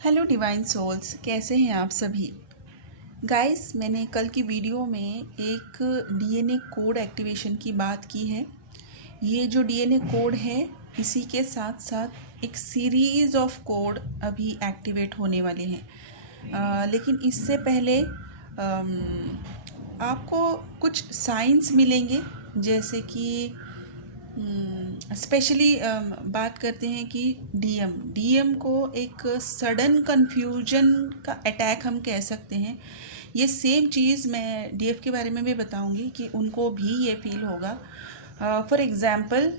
Hello divine souls, कैसे हैं आप सभी। गाइस, मैंने कल की वीडियो में एक डीएनए कोड एक्टिवेशन की बात की है। ये जो डीएनए कोड है, इसी के साथ साथ एक सीरीज़ ऑफ कोड अभी एक्टिवेट होने वाले हैं। लेकिन इससे पहले आपको कुछ साइंस मिलेंगे, जैसे कि स्पेशली बात करते हैं कि डीएम को एक सडन कन्फ्यूजन का अटैक हम कह सकते हैं। ये सेम चीज़ मैं डीएफ के बारे में भी बताऊंगी कि उनको भी ये फील होगा। फॉर एग्ज़ाम्पल,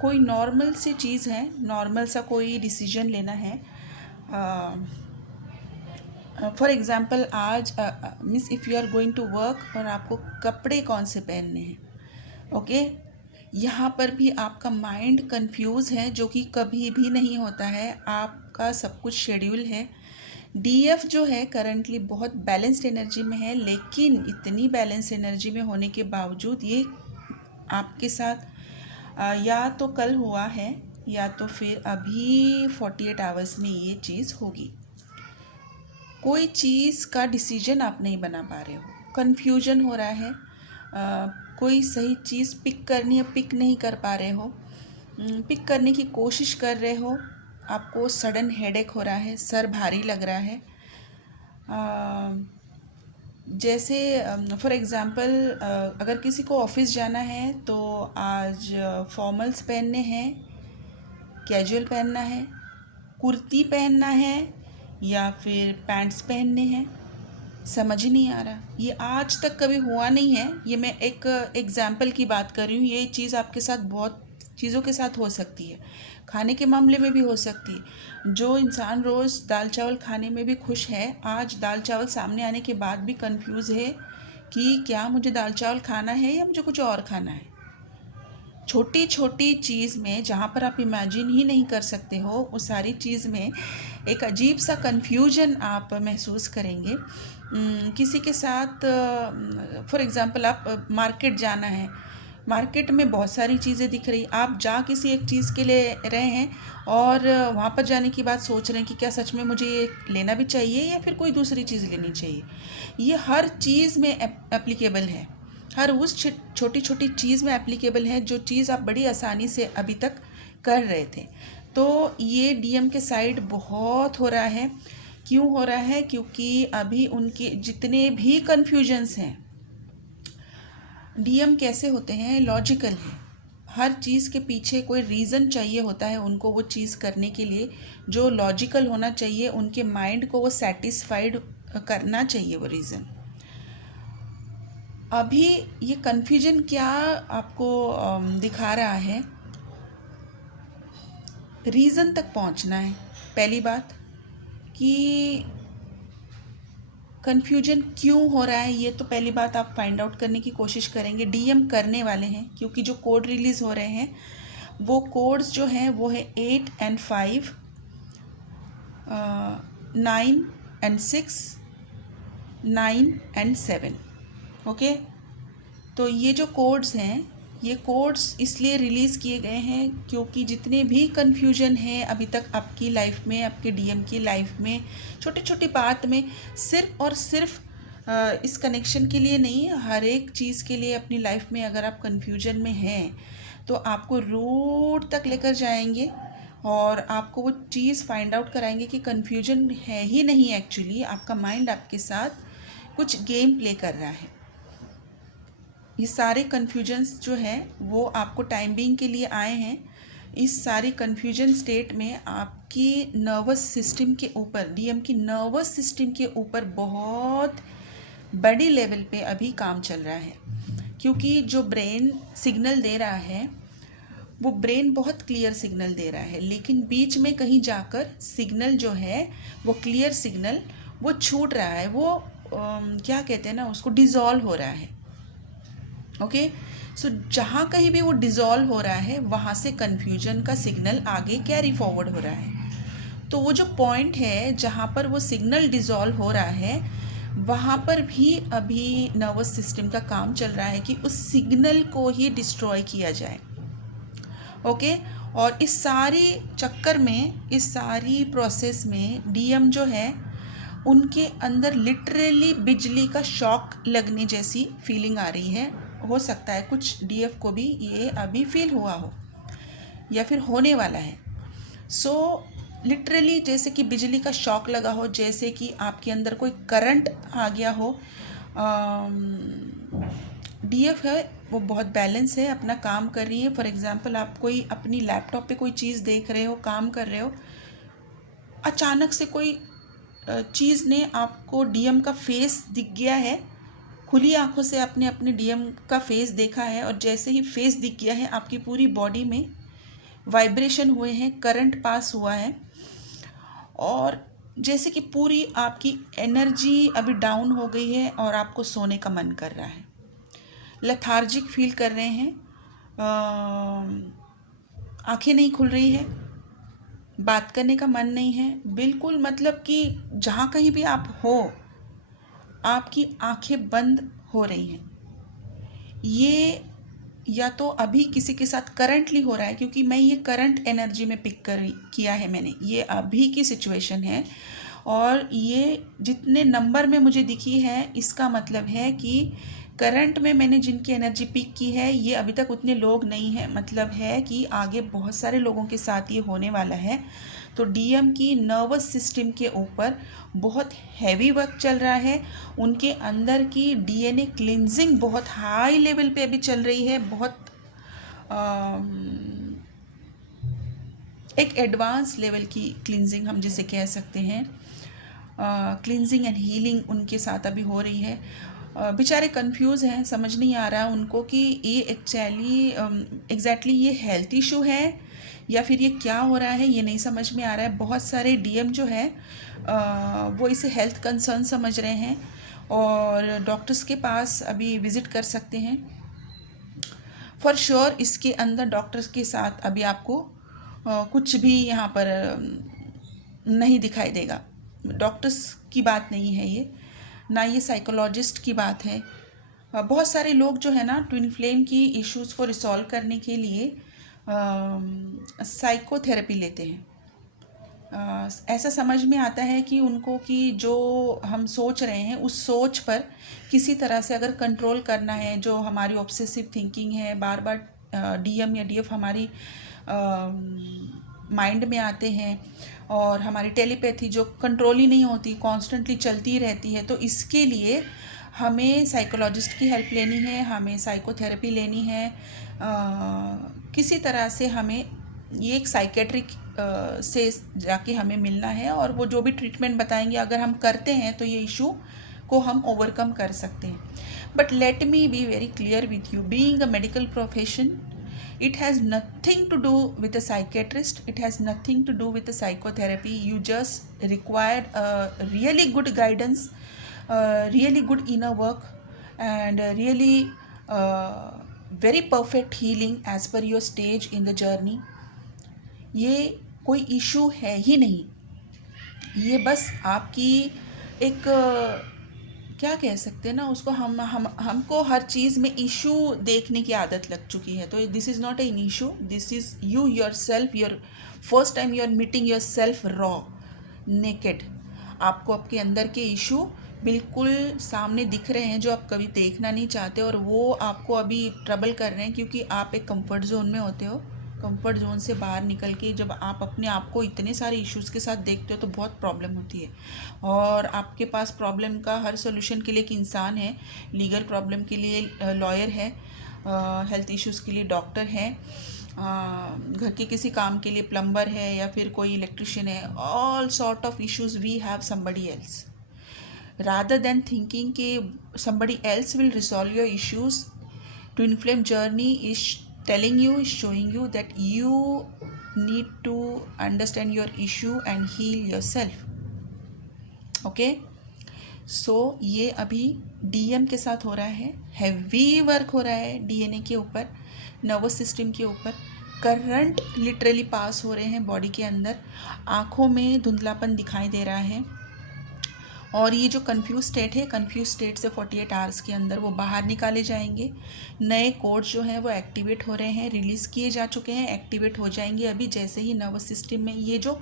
कोई नॉर्मल सी चीज़ है, नॉर्मल सा कोई डिसीजन लेना है। फॉर एग्ज़ाम्पल, आज means if you are going to work और आपको कपड़े कौन से पहनने हैं। ओके, यहाँ पर भी आपका माइंड कंफ्यूज है, जो कि कभी भी नहीं होता है। आपका सब कुछ शेड्यूल है। डीएफ जो है करंटली बहुत बैलेंस्ड एनर्जी में है, लेकिन इतनी बैलेंस एनर्जी में होने के बावजूद ये आपके साथ या तो कल हुआ है या तो फिर अभी 48 आवर्स में ये चीज़ होगी। कोई चीज़ का डिसीजन आप नहीं बना पा रहे हो, कन्फ्यूजन हो रहा है। कोई सही चीज़ पिक करनी है, पिक नहीं कर पा रहे हो। पिक करने की कोशिश कर रहे हो, आपको सडन हेडेक हो रहा है, सर भारी लग रहा है। जैसे फॉर एग्ज़ाम्पल, अगर किसी को ऑफिस जाना है तो आज फॉर्मल्स पहनने हैं, कैजुअल पहनना है, कुर्ती पहनना है या फिर पैंट्स पहनने हैं, समझ ही नहीं आ रहा। ये आज तक कभी हुआ नहीं है। ये मैं एक एग्जाम्पल की बात कर रही हूँ। ये चीज़ आपके साथ बहुत चीज़ों के साथ हो सकती है, खाने के मामले में भी हो सकती है। जो इंसान रोज़ दाल चावल खाने में भी खुश है, आज दाल चावल सामने आने के बाद भी कंफ्यूज है कि क्या मुझे दाल चावल खाना है या मुझे कुछ और खाना है। छोटी छोटी चीज़ में जहाँ पर आप इमेजिन ही नहीं कर सकते हो, उस सारी चीज़ में एक अजीब सा कन्फ्यूजन आप महसूस करेंगे। किसी के साथ फॉर एग्ज़ाम्पल, आप मार्केट जाना है, मार्केट में बहुत सारी चीज़ें दिख रही, आप जा किसी एक चीज़ के लिए रहे हैं और वहाँ पर जाने की बात सोच रहे हैं कि क्या सच में मुझे ये लेना भी चाहिए या फिर कोई दूसरी चीज़ लेनी चाहिए। ये हर चीज़ में एप्लीकेबल है, हर उस छोटी छोटी चीज़ में एप्लीकेबल है जो चीज़ आप बड़ी आसानी से अभी तक कर रहे थे। तो ये डीएम के साइड बहुत हो रहा है। क्यों हो रहा है? क्योंकि अभी उनके जितने भी कन्फ्यूजन्स हैं, डीएम कैसे होते हैं, लॉजिकल है। हर चीज़ के पीछे कोई रीज़न चाहिए होता है उनको वो चीज़ करने के लिए, जो लॉजिकल होना चाहिए। उनके माइंड को वो सेटिस्फाइड करना चाहिए वो रीज़न। अभी ये कन्फ्यूजन क्या आपको दिखा रहा है, रीज़न तक पहुंचना है। पहली बात कि कन्फ्यूजन क्यों हो रहा है, ये तो पहली बात आप फाइंड आउट करने की कोशिश करेंगे। डीएम करने वाले हैं, क्योंकि जो कोड रिलीज़ हो रहे हैं वो कोड्स जो हैं वो है 8 and 5, 9 and 6, 9 and 7। ओके, तो ये जो कोड्स हैं, ये कोड्स इसलिए रिलीज़ किए गए हैं क्योंकि जितने भी कन्फ्यूजन हैं अभी तक आपकी लाइफ में, आपके डीएम की लाइफ में, छोटी छोटी बात में, सिर्फ और सिर्फ इस कनेक्शन के लिए नहीं, हर एक चीज़ के लिए अपनी लाइफ में अगर आप कन्फ्यूजन में हैं तो आपको रूट तक लेकर जाएंगे और आपको वो चीज़ फाइंड आउट कराएंगे कि कन्फ्यूजन है ही नहीं, एक्चुअली आपका माइंड आपके साथ कुछ गेम प्ले कर रहा है। ये सारे कन्फ्यूजन्स जो हैं वो आपको टाइम बीइंग के लिए आए हैं। इस सारी कन्फ्यूजन स्टेट में आपकी नर्वस सिस्टम के ऊपर, डीएम की नर्वस सिस्टम के ऊपर बहुत बड़ी लेवल पे अभी काम चल रहा है। क्योंकि जो ब्रेन सिग्नल दे रहा है वो ब्रेन बहुत क्लियर सिग्नल दे रहा है, लेकिन बीच में कहीं जाकर सिग्नल जो है वो क्लियर सिग्नल वो छूट रहा है, वो क्या कहते हैं ना, उसको डिज़ोल्व हो रहा है। ओके, सो जहाँ कहीं भी वो डिज़ोल्व हो रहा है वहाँ से कन्फ्यूजन का सिग्नल आगे कैरी फॉरवर्ड हो रहा है। तो वो जो पॉइंट है जहाँ पर वो सिग्नल डिज़ोल्व हो रहा है, वहाँ पर भी अभी नर्वस सिस्टम का काम चल रहा है कि उस सिग्नल को ही डिस्ट्रॉय किया जाए। ओके, और इस सारे चक्कर में, इस सारी प्रोसेस में डीएम जो है उनके अंदर लिटरली बिजली का शॉक लगने जैसी फीलिंग आ रही है। हो सकता है कुछ डीएफ को भी ये अभी फील हुआ हो या फिर होने वाला है। सो लिटरली जैसे कि बिजली का शॉक लगा हो, जैसे कि आपके अंदर कोई करंट आ गया हो। डीएफ है वो बहुत बैलेंस है, अपना काम कर रही है। फॉर एग्जांपल आप कोई अपनी लैपटॉप पे कोई चीज़ देख रहे हो, काम कर रहे हो, अचानक से कोई चीज़ ने आपको डीएम का फेस दिख गया है, खुली आंखों से आपने अपने डीएम का फेस देखा है, और जैसे ही फेस दिख गया है आपकी पूरी बॉडी में वाइब्रेशन हुए हैं, करंट पास हुआ है, और जैसे कि पूरी आपकी एनर्जी अभी डाउन हो गई है और आपको सोने का मन कर रहा है, लेथार्जिक फील कर रहे हैं, आंखें नहीं खुल रही है, बात करने का मन नहीं है, बिल्कुल मतलब कि जहाँ कहीं भी आप हो आपकी आंखें बंद हो रही हैं। ये या तो अभी किसी के साथ करंटली हो रहा है, क्योंकि मैं ये करंट एनर्जी में पिक किया है मैंने, ये अभी की सिचुएशन है, और ये जितने नंबर में मुझे दिखी है इसका मतलब है कि करंट में मैंने जिनकी एनर्जी पिक की है ये अभी तक उतने लोग नहीं हैं, मतलब है कि आगे बहुत सारे लोगों के साथ ये होने वाला है। तो डीएम की नर्वस सिस्टम के ऊपर बहुत हैवी वर्क चल रहा है, उनके अंदर की डीएनए क्लिनजिंग बहुत हाई लेवल पे अभी चल रही है, बहुत एक एडवांस लेवल की क्लिनजिंग हम जिसे कह सकते हैं। क्लिनजिंग एंड हीलिंग उनके साथ अभी हो रही है। बेचारे कंफ्यूज हैं, समझ नहीं आ रहा उनको कि ये एग्जैक्टली ये हेल्थ इशू है या फिर ये क्या हो रहा है, ये नहीं समझ में आ रहा है। बहुत सारे डीएम जो है वो इसे हेल्थ कंसर्न समझ रहे हैं और डॉक्टर्स के पास अभी विज़िट कर सकते हैं। फॉर श्योर इसके अंदर डॉक्टर्स के साथ अभी आपको कुछ भी यहाँ पर नहीं दिखाई देगा। डॉक्टर्स की बात नहीं है ये, ना ये साइकोलॉजिस्ट की बात है। बहुत सारे लोग जो है ना ट्विन फ्लेम की इश्यूज़ को रिसॉल्व करने के लिए साइकोथेरेपी लेते हैं। ऐसा समझ में आता है कि उनको कि जो हम सोच रहे हैं उस सोच पर किसी तरह से अगर कंट्रोल करना है, जो हमारी ऑब्सेसिव थिंकिंग है, बार बार डीएम या डीएफ हमारी माइंड में आते हैं और हमारी टेलीपैथी जो कंट्रोल ही नहीं होती, कॉन्स्टेंटली चलती रहती है, तो इसके लिए हमें साइकोलॉजिस्ट की हेल्प लेनी है, हमें साइकोथेरेपी लेनी है। किसी तरह से हमें ये एक साइकेट्रिक से जाके हमें मिलना है, और वो जो भी ट्रीटमेंट बताएंगे अगर हम करते हैं तो ये इशू को हम ओवरकम कर सकते हैं। But let me be very clear with you, being a medical profession, it has nothing to do with a psychiatrist, it has nothing to do with a psychotherapy. You just require a really good guidance, really good inner work, and really very perfect healing as per your stage in the journey. ये कोई issue है ही नहीं, ये बस आपकी एक क्या कह सकते हैं ना उसको, हमको हर चीज़ में इशू देखने की आदत लग चुकी है। तो this is not an issue, this is you yourself, your first time you are meeting yourself raw naked. आपको आपके अंदर के इशू बिल्कुल सामने दिख रहे हैं जो आप कभी देखना नहीं चाहते, और वो आपको अभी ट्रबल कर रहे हैं क्योंकि आप एक कंफर्ट जोन में होते हो। कंफर्ट जोन से बाहर निकल के जब आप अपने आप को इतने सारे इश्यूज़ के साथ देखते हो तो बहुत प्रॉब्लम होती है, और आपके पास प्रॉब्लम का हर सॉल्यूशन के लिए एक इंसान है। लीगल प्रॉब्लम के लिए लॉयर है, हेल्थ इश्यूज़ के लिए डॉक्टर है, घर के किसी काम के लिए प्लम्बर है या फिर कोई इलेक्ट्रिशियन है। All sort of issues we have somebody else. Rather than thinking कि somebody else will resolve your issues, twin flame journey is telling you, is showing you that you need to understand your issue and heal yourself. Okay, so ये अभी DM के साथ हो रहा है, heavy work हो रहा है डीएनए के ऊपर, नर्वस सिस्टम के ऊपर। करंट लिटरली पास हो रहे हैं बॉडी के अंदर, आँखों में धुंधलापन दिखाई दे रहा है, और ये जो कंफ्यूज स्टेट है, कंफ्यूज स्टेट से 48 आवर्स के अंदर वो बाहर निकाले जाएंगे। नए कोड्स जो हैं वो एक्टिवेट हो रहे हैं, रिलीज़ किए जा चुके हैं, एक्टिवेट हो जाएंगे अभी जैसे ही नर्वस सिस्टम में ये जो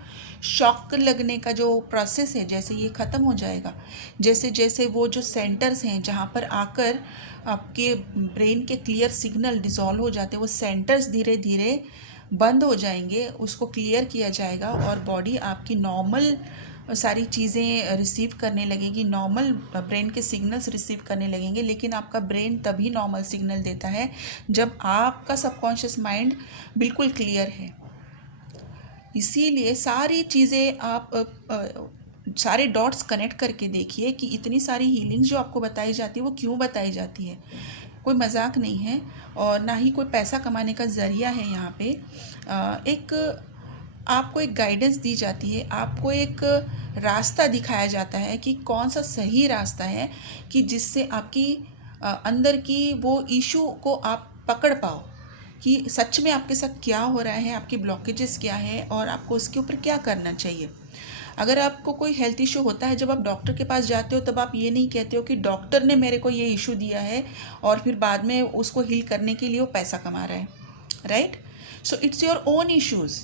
शॉक लगने का जो प्रोसेस है, जैसे ये ख़त्म हो जाएगा, जैसे जैसे वो जो सेंटर्स हैं जहाँ पर आकर आपके ब्रेन के क्लियर सिग्नल डिज़ोल्व हो जाते हैं, वो सेंटर्स धीरे धीरे बंद हो जाएंगे, उसको क्लियर किया जाएगा और बॉडी आपकी नॉर्मल सारी चीज़ें रिसीव करने लगेगी, नॉर्मल ब्रेन के सिग्नल्स रिसीव करने लगेंगे। लेकिन आपका ब्रेन तभी नॉर्मल सिग्नल देता है जब आपका सबकॉन्शियस माइंड बिल्कुल क्लियर है। इसीलिए सारी चीज़ें आप सारे डॉट्स कनेक्ट करके देखिए कि इतनी सारी हीलिंग्स जो आपको बताई जाती है वो क्यों बताई जाती है। कोई मजाक नहीं है और ना ही कोई पैसा कमाने का ज़रिया है। यहाँ पे एक आपको एक गाइडेंस दी जाती है, आपको एक रास्ता दिखाया जाता है कि कौन सा सही रास्ता है कि जिससे आपकी अंदर की वो इशू को आप पकड़ पाओ कि सच में आपके साथ क्या हो रहा है, आपकी ब्लॉकेजेस क्या है और आपको उसके ऊपर क्या करना चाहिए। अगर आपको कोई हेल्थ इशू होता है, जब आप डॉक्टर के पास जाते हो तब आप ये नहीं कहते हो कि डॉक्टर ने मेरे को ये इशू दिया है और फिर बाद में उसको हील करने के लिए वो पैसा कमा रहा है, right. So it's your own issues,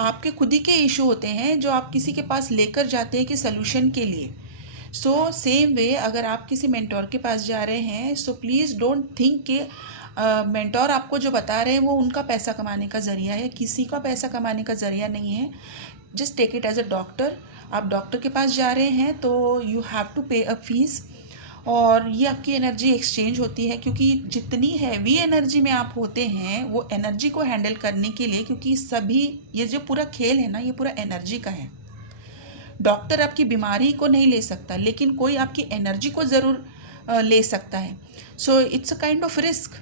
आपके खुद ही के इशू होते हैं जो आप किसी के पास लेकर जाते हैं कि सलूशन के लिए। सो सेम वे अगर आप किसी मेंटोर के पास जा रहे हैं, सो प्लीज़ डोंट थिंक कि मेंटोर आपको जो बता रहे हैं वो उनका पैसा कमाने का ज़रिया है, किसी का पैसा कमाने का ज़रिया नहीं है। Just take it as a doctor. आप डॉक्टर के पास जा रहे हैं तो यू हैव टू पे अ फीस और ये आपकी एनर्जी एक्सचेंज होती है, क्योंकि जितनी हैवी एनर्जी में आप होते हैं वो एनर्जी को हैंडल करने के लिए, क्योंकि सभी ये जो पूरा खेल है ना ये पूरा एनर्जी का है। डॉक्टर आपकी बीमारी को नहीं ले सकता लेकिन कोई आपकी एनर्जी को ज़रूर ले सकता है। So it's a kind of risk.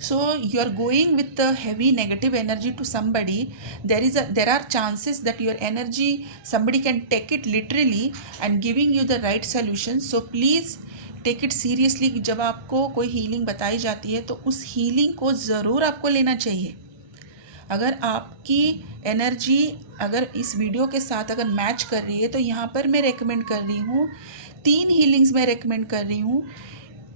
So you are going with the heavy negative energy to somebody, there are chances that your energy somebody can take it literally and giving you the right solution. So please take it seriously कि जब आपको कोई healing बताई जाती है तो उस healing को ज़रूर आपको लेना चाहिए। अगर आपकी एनर्जी अगर इस वीडियो के साथ अगर मैच कर रही है तो यहाँ पर मैं रेकमेंड कर रही हूँ 3 हीलिंग्स मैं रेकमेंड कर रही हूँ।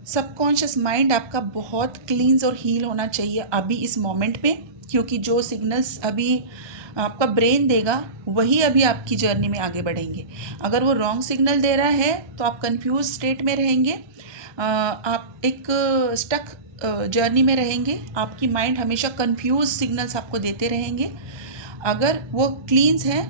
सबकॉन्शियस माइंड आपका बहुत क्लींस और हील होना चाहिए अभी इस मोमेंट पे, क्योंकि जो सिग्नल्स अभी आपका ब्रेन देगा वही अभी आपकी जर्नी में आगे बढ़ेंगे। अगर वो रॉन्ग सिग्नल दे रहा है तो आप कंफ्यूज स्टेट में रहेंगे, आप एक स्टक जर्नी में रहेंगे, आपकी माइंड हमेशा कंफ्यूज सिग्नल्स आपको देते रहेंगे। अगर वो क्लींस है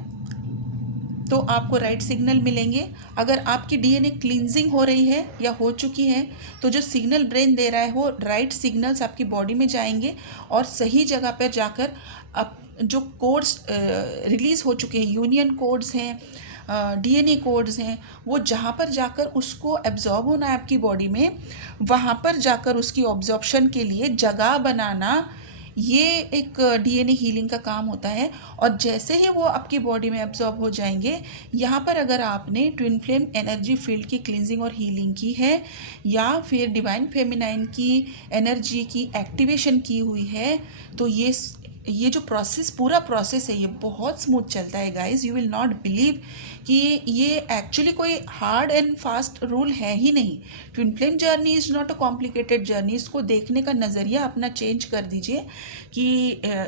तो आपको राइट सिग्नल मिलेंगे। अगर आपकी डीएनए क्लींजिंग हो रही है या हो चुकी है तो जो सिग्नल ब्रेन दे रहा है वो राइट सिग्नल्स आपकी बॉडी में जाएंगे और सही जगह पर जाकर अब जो कोड्स रिलीज़ हो चुके हैं, यूनियन कोड्स हैं, डीएनए कोड्स हैं, वो जहाँ पर जाकर उसको एब्जॉर्ब होना है आपकी बॉडी में, वहाँ पर जाकर उसकी ऑब्जॉर्प्शन के लिए जगह बनाना, ये एक डीएनए हीलिंग का काम होता है। और जैसे ही वो आपकी बॉडी में एब्जॉर्ब हो जाएंगे, यहाँ पर अगर आपने ट्विन फ्लेम एनर्जी फील्ड की क्लींजिंग और हीलिंग की है या फिर डिवाइन फेमिनाइन की एनर्जी की एक्टिवेशन की हुई है तो ये जो प्रोसेस पूरा प्रोसेस है ये बहुत स्मूथ चलता है guys. You will not believe कि ये एक्चुअली कोई हार्ड एंड फास्ट रूल है ही नहीं। Twin flame journey is not a complicated journey. इसको देखने का नज़रिया अपना चेंज कर दीजिए कि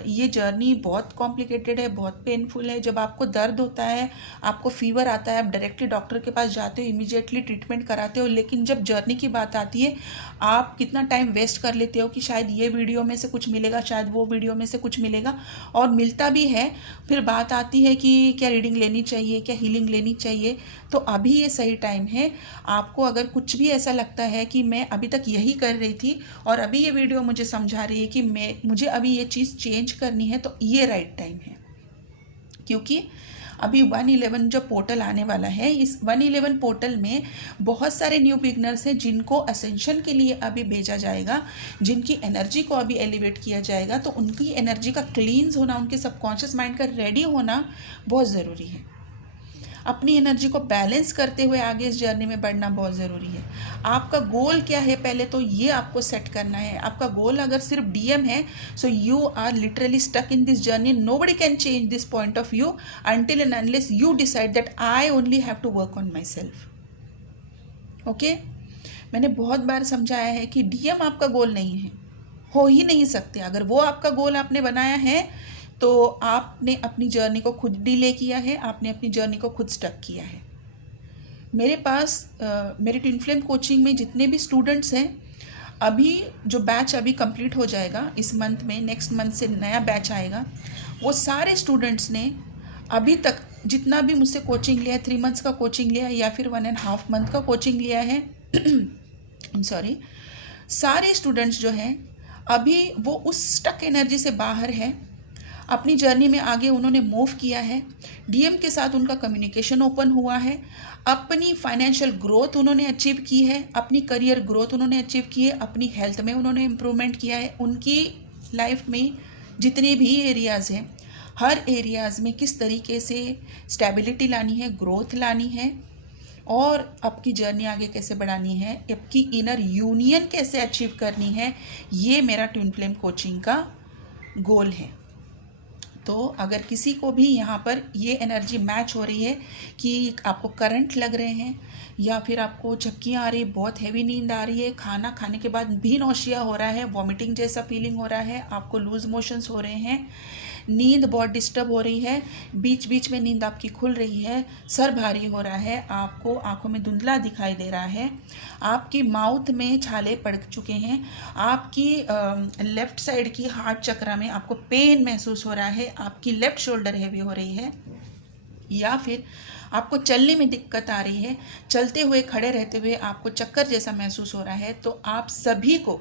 ये जर्नी बहुत कॉम्प्लिकेटेड है, बहुत पेनफुल है। जब आपको दर्द होता है, आपको फीवर आता है, आप डायरेक्टली डॉक्टर के पास जाते हो, इमीडिएटली ट्रीटमेंट कराते हो, लेकिन जब जर्नी की बात आती है आप कितना टाइम वेस्ट कर लेते हो कि शायद ये वीडियो में से कुछ मिलेगा, शायद वो वीडियो में से कुछ मिलेगा, और मिलता भी है। फिर बात आती है कि क्या रीडिंग लेनी चाहिए, क्या हीलिंग लेनी चाहिए। तो अभी ये सही टाइम है। आपको अगर कुछ भी ऐसा लगता है कि मैं अभी तक यही कर रही थी और अभी ये वीडियो मुझे समझा रही है कि मुझे अभी ये चीज़ चेंज करनी है, तो ये राइट टाइम है। क्योंकि अभी 111 जो पोर्टल आने वाला है, इस 111 पोर्टल में बहुत सारे न्यू बिगनर्स हैं जिनको असेंशन के लिए अभी भेजा जाएगा, जिनकी एनर्जी को अभी एलिवेट किया जाएगा। तो उनकी एनर्जी का क्लींस होना, उनके सबकॉन्शियस माइंड का रेडी होना बहुत ज़रूरी है। अपनी एनर्जी को बैलेंस करते हुए आगे इस जर्नी में बढ़ना बहुत ज़रूरी है। आपका गोल क्या है पहले तो ये आपको सेट करना है। आपका गोल अगर सिर्फ डीएम है, so you are literally stuck in this journey. Nobody can change this point of view until and unless you decide that I only have to work on myself. Okay मैंने बहुत बार समझाया है कि डीएम आपका गोल नहीं है, हो ही नहीं सकते। अगर वो आपका गोल आपने बनाया है तो आपने अपनी जर्नी को खुद डिले किया है, आपने अपनी जर्नी को खुद स्टक किया है। मेरे पास मेरे ट्विन फ्लेम कोचिंग में जितने भी स्टूडेंट्स हैं, अभी जो बैच अभी कंप्लीट हो जाएगा इस मंथ में, नेक्स्ट मंथ से नया बैच आएगा, वो सारे स्टूडेंट्स ने अभी तक जितना भी मुझसे कोचिंग लिया है, 3 मंथ्स का कोचिंग लिया है या फिर 1.5 मंथ का कोचिंग लिया है सॉरी, सारे स्टूडेंट्स जो हैं अभी वो उस स्टक एनर्जी से बाहर है। अपनी जर्नी में आगे उन्होंने मूव किया है, डीएम के साथ उनका कम्युनिकेशन ओपन हुआ है, अपनी फाइनेंशियल ग्रोथ उन्होंने अचीव की है, अपनी करियर ग्रोथ उन्होंने अचीव की है, अपनी हेल्थ में उन्होंने इम्प्रूवमेंट किया है। उनकी लाइफ में जितने भी एरियाज़ हैं, हर एरियाज़ में किस तरीके से स्टेबिलिटी लानी है, ग्रोथ लानी है और आपकी जर्नी आगे कैसे बढ़ानी है, आपकी इनर यूनियन कैसे अचीव करनी है, ये मेरा ट्विन फ्लेम कोचिंग का गोल है। तो अगर किसी को भी यहाँ पर ये एनर्जी मैच हो रही है कि आपको करंट लग रहे हैं या फिर आपको झपकियाँ आ रही है, बहुत हैवी नींद आ रही है, खाना खाने के बाद भी नौशिया हो रहा है, वॉमिटिंग जैसा फीलिंग हो रहा है, आपको लूज मोशंस हो रहे हैं, नींद बहुत डिस्टर्ब हो रही है, बीच बीच में नींद आपकी खुल रही है, सर भारी हो रहा है, आपको आंखों में धुंधला दिखाई दे रहा है, आपकी माउथ में छाले पड़ चुके हैं, आपकी लेफ़्ट साइड की हार्ट चक्रा में आपको पेन महसूस हो रहा है, आपकी लेफ़्ट शोल्डर हैवी हो रही है, या फिर आपको चलने में दिक्कत आ रही है, चलते हुए खड़े रहते हुए आपको चक्कर जैसा महसूस हो रहा है, तो आप सभी को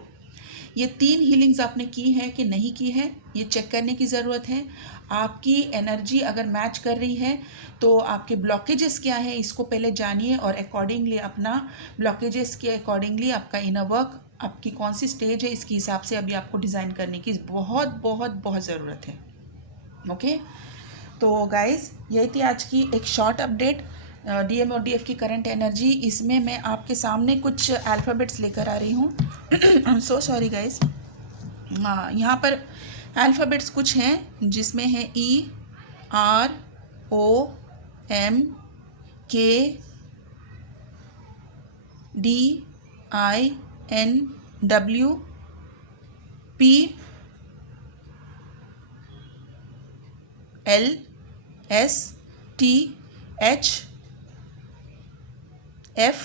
ये 3 हीलिंग्स आपने की है कि नहीं की है, ये चेक करने की ज़रूरत है। आपकी एनर्जी अगर मैच कर रही है तो आपके ब्लॉकेजेस क्या है, इसको पहले जानिए और अकॉर्डिंगली अपना ब्लॉकेजेस के अकॉर्डिंगली आपका इनर वर्क, आपकी कौन सी स्टेज है, इसके हिसाब से अभी आपको डिज़ाइन करने की बहुत बहुत बहुत ज़रूरत है। ओके तो गाइज़, यही थी आज की एक शॉर्ट अपडेट डीएम और डीएफ की करंट एनर्जी। इसमें मैं आपके सामने कुछ अल्फ़ाबेट्स लेकर आ रही हूँ। I am so sorry guys. हाँ, यहाँ पर अल्फ़ाबेट्स कुछ हैं जिसमें है E R O M K D I N W P L S T H F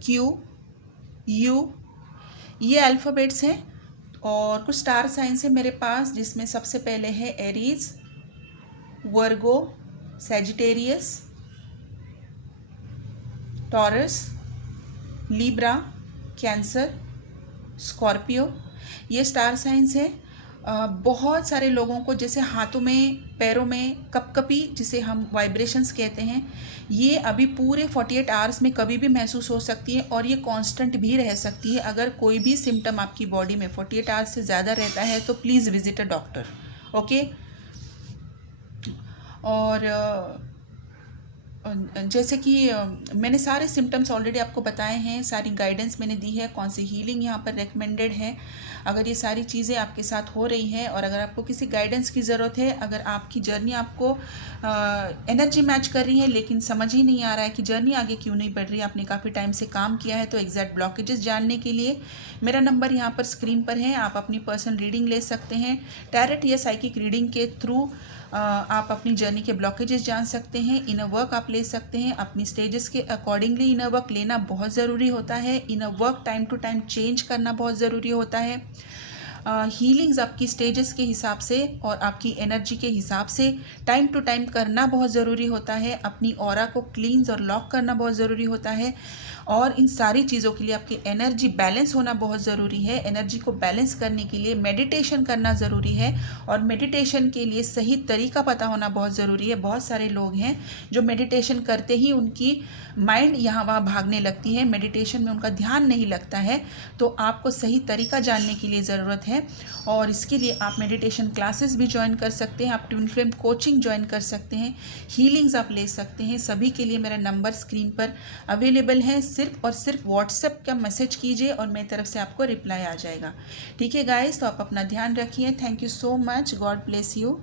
Q U, ये अल्फ़ाबेट्स हैं। और कुछ स्टार साइंस है मेरे पास, जिसमें सबसे पहले है Aries, Virgo, Sagittarius, Taurus, Libra, Cancer, Scorpio, ये स्टार साइंस है। बहुत सारे लोगों को जैसे हाथों में, पैरों में कपकपी, जिसे हम वाइब्रेशंस कहते हैं, ये अभी पूरे 48 आवर्स में कभी भी महसूस हो सकती है और ये कांस्टेंट भी रह सकती है। अगर कोई भी सिम्टम आपकी बॉडी में 48 आवर्स से ज़्यादा रहता है तो please visit a doctor. Okay, और जैसे कि मैंने सारे सिम्टम्स ऑलरेडी आपको बताए हैं, सारी गाइडेंस मैंने दी है, कौन सी हीलिंग यहाँ पर रेकमेंडेड है। अगर ये सारी चीज़ें आपके साथ हो रही हैं और अगर आपको किसी गाइडेंस की ज़रूरत है, अगर आपकी जर्नी आपको एनर्जी मैच कर रही है लेकिन समझ ही नहीं आ रहा है कि जर्नी आगे क्यों नहीं बढ़ रही, आपने काफ़ी टाइम से काम किया है, तो एग्जैक्ट ब्लॉकेजेस जानने के लिए मेरा नंबर यहाँ पर स्क्रीन पर है। आप अपनी पर्सनल रीडिंग ले सकते हैं। टैरेट या साइकिक रीडिंग के थ्रू आप अपनी जर्नी के ब्लॉकेजेस जान सकते हैं, इनर वर्क आप ले सकते हैं। अपनी स्टेजेस के अकॉर्डिंगली इनर वर्क लेना बहुत ज़रूरी होता है। Inner work time to time change करना बहुत ज़रूरी होता है। हीलिंग्स आपकी स्टेजेस के हिसाब से और आपकी एनर्जी के हिसाब से टाइम टू टाइम करना बहुत ज़रूरी होता है। अपनी ऑरा को क्लींस और लॉक करना बहुत ज़रूरी होता है। और इन सारी चीज़ों के लिए आपकी एनर्जी बैलेंस होना बहुत ज़रूरी है। एनर्जी को बैलेंस करने के लिए मेडिटेशन करना ज़रूरी है और मेडिटेशन के लिए सही तरीका पता होना बहुत ज़रूरी है। बहुत सारे लोग हैं जो मेडिटेशन करते ही उनकी माइंड यहाँ वहाँ भागने लगती है, मेडिटेशन में उनका ध्यान नहीं लगता है। तो आपको सही तरीका जानने के लिए ज़रूरत है। है। और इसके लिए आप मेडिटेशन क्लासेस भी ज्वाइन कर सकते हैं, आप ट्विन फ्लेम कोचिंग ज्वाइन कर सकते हैं, हीलिंग्स आप ले सकते हैं। सभी के लिए मेरा नंबर स्क्रीन पर अवेलेबल है। सिर्फ और सिर्फ व्हाट्सएप का मैसेज कीजिए और मेरी तरफ से आपको रिप्लाई आ जाएगा। ठीक है गाइस, तो आप अपना ध्यान रखिए। Thank you so much. God bless you.